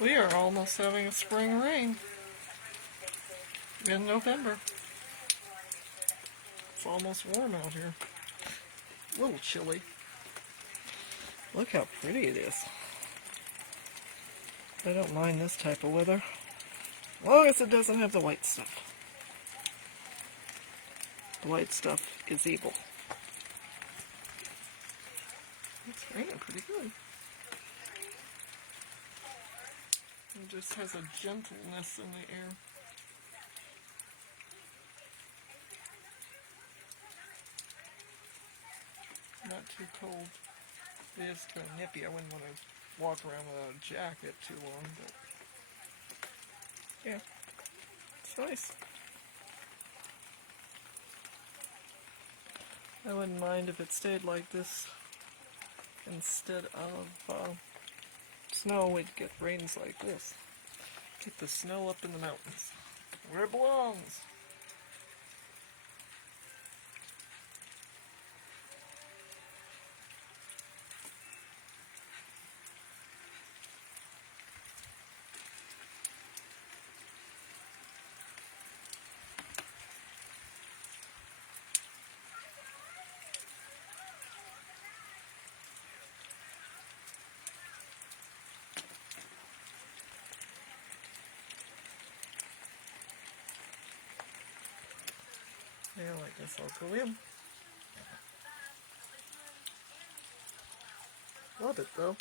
We are almost having a spring rain in November. It's almost warm out here. A little chilly. Look how pretty it is. I don't mind this type of weather, as long as it doesn't have the white stuff. The white stuff is evil. It's raining pretty good. It just has a gentleness in the air. Not too cold. It is kind of nippy. I wouldn't want to walk around with a jacket too long, but yeah, it's nice. I wouldn't mind if it stayed like this instead of snow. We'd get rains like this. Get the snow up in the mountains, where it belongs. Yeah, I guess I'll go in. Love it though.